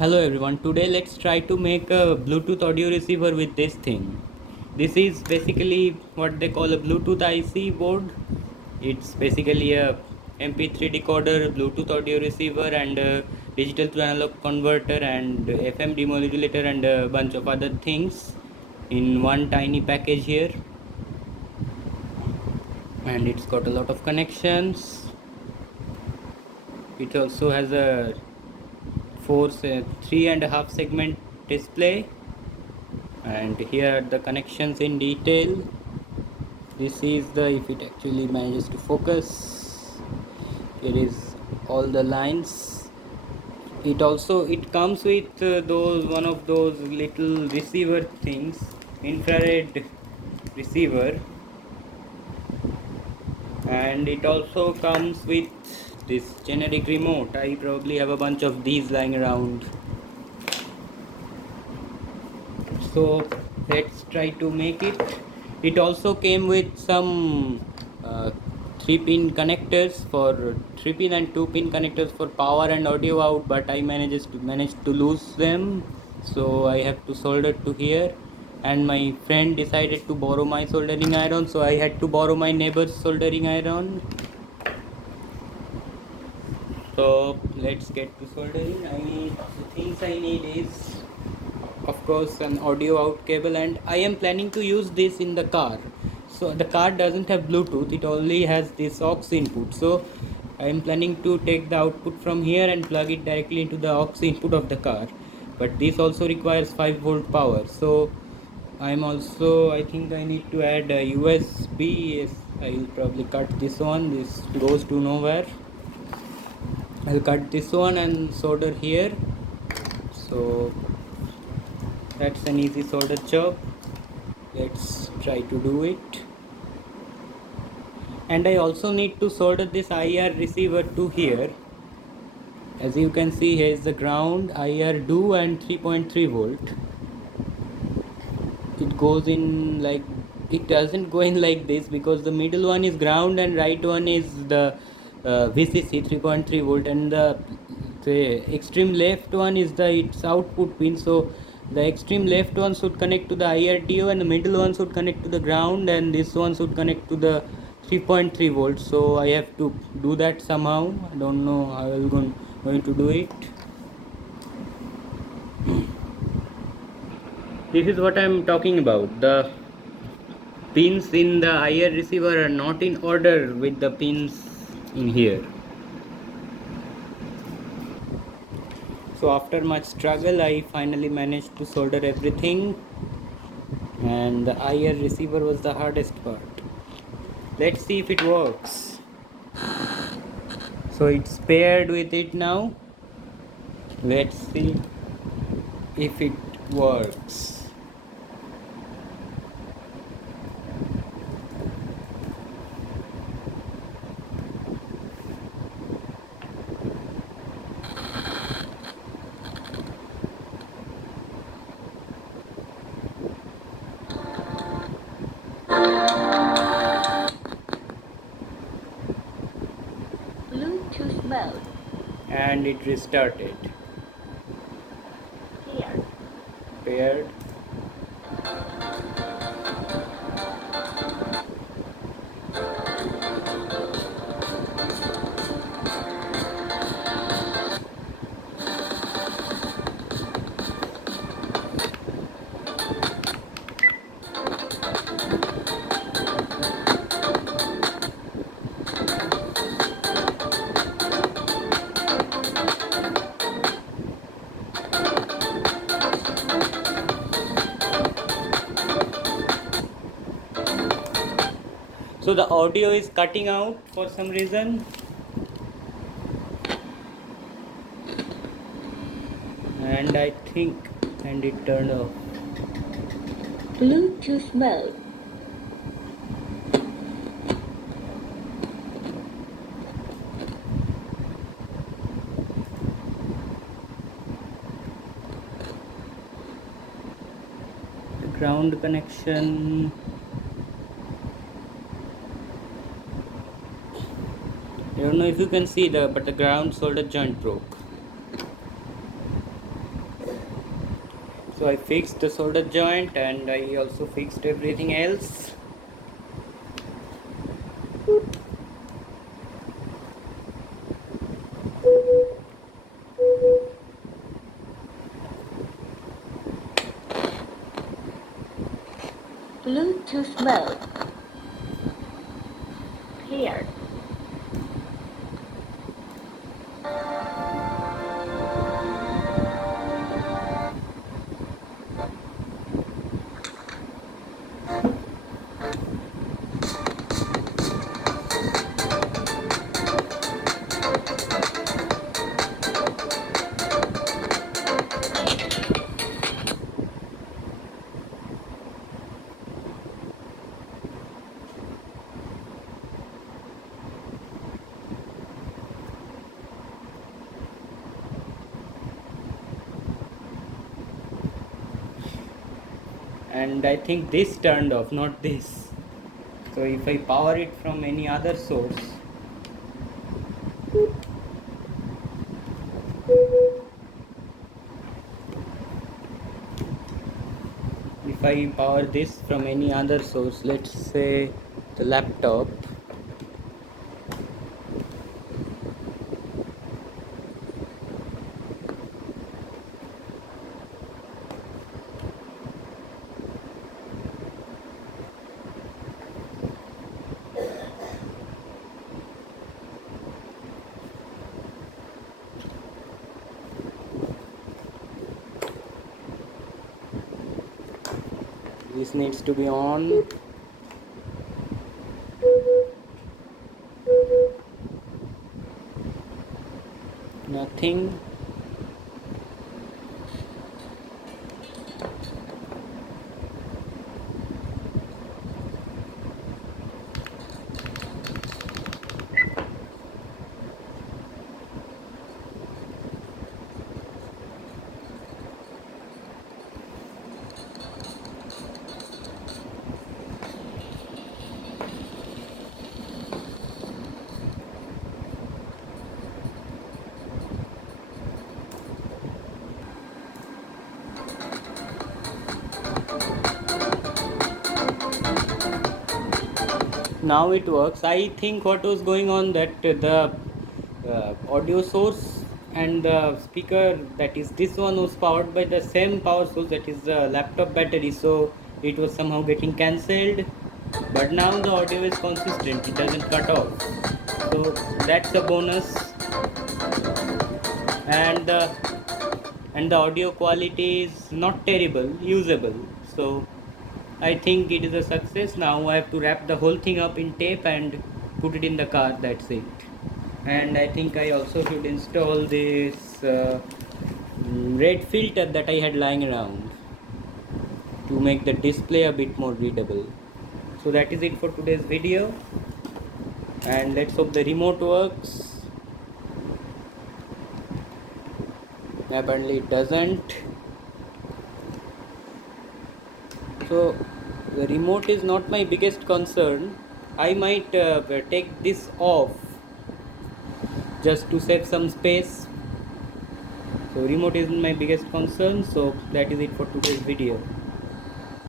Hello everyone, today let's try to make a Bluetooth audio receiver with this thing. This is basically what they call a Bluetooth IC board. It's basically a MP3 decoder, Bluetooth audio receiver and a digital to analog converter and FM demodulator and a bunch of other things in one tiny package here. And it's got a lot of connections. It also has a 3.5 segment display, and here are the connections in detail. This is the, if it actually manages to focus, here is all the lines. It comes with those one of those little receiver things, infrared receiver, and it also comes with this generic remote. I probably have a bunch of these lying around, so let's try to make it. It also came with some 3-pin connectors for 3-pin and 2-pin connectors for power and audio out, but I managed to lose them, so I have to solder to here. And my friend decided to borrow my soldering iron, so I had to borrow my neighbor's soldering iron. So let's get to soldering. The things I need is, of course, an audio out cable, and I am planning to use this in the car. So the car doesn't have Bluetooth, it only has this aux input, so I am planning to take the output from here and plug it directly into the aux input of the car. But this also requires 5-volt power, so I think I need to add a USB. Yes, I will probably cut this one. This goes to nowhere. I'll cut this one and solder here. So that's an easy solder job. Let's try to do it. And I also need to solder this IR receiver to here. As you can see, here is the ground, IR do, and 3.3 volt. It goes in like, it doesn't go in like this, because the middle one is ground and right one is the VCC 3.3 volt, and the extreme left one is the its output pin. So the extreme left one should connect to the IRTO, and the middle one should connect to the ground, and this one should connect to the 3.3 volts. So I have to do that somehow. I don't know how I'm going to do it. This is what I'm talking about. The pins in the IR receiver are not in order with the pins in here. So after much struggle, I finally managed to solder everything, and the IR receiver was the hardest part. Let's see if it works. So it's paired with it now. Let's see if it works. Bluetooth mode. And it restarted. Here. Paired. So the audio is cutting out for some reason, and I think, and it turned off. Bluetooth mode. The ground connection. I don't know if you can see but the ground solder joint broke. So I fixed the solder joint and I also fixed everything else. Bluetooth mode. Paired. And I think this turned off, not this. So if I power it from any other source, if I power this from any other source, let's say the laptop, this needs to be on. Nothing. Now it works. I think what was going on, that the audio source and the speaker, that is this one, was powered by the same power source, that is the laptop battery, so it was somehow getting cancelled. But now the audio is consistent, it doesn't cut off, so that's a bonus. And the audio quality is not terrible, usable. So I think it is a success. Now I have to wrap the whole thing up in tape and put it in the car. That's it. And I think I also should install this red filter that I had lying around to make the display a bit more readable. So that is it for today's video. And let's hope the remote works. Apparently it doesn't. So the remote is not my biggest concern. I might take this off just to save some space. So remote isn't my biggest concern. So that is it for today's video.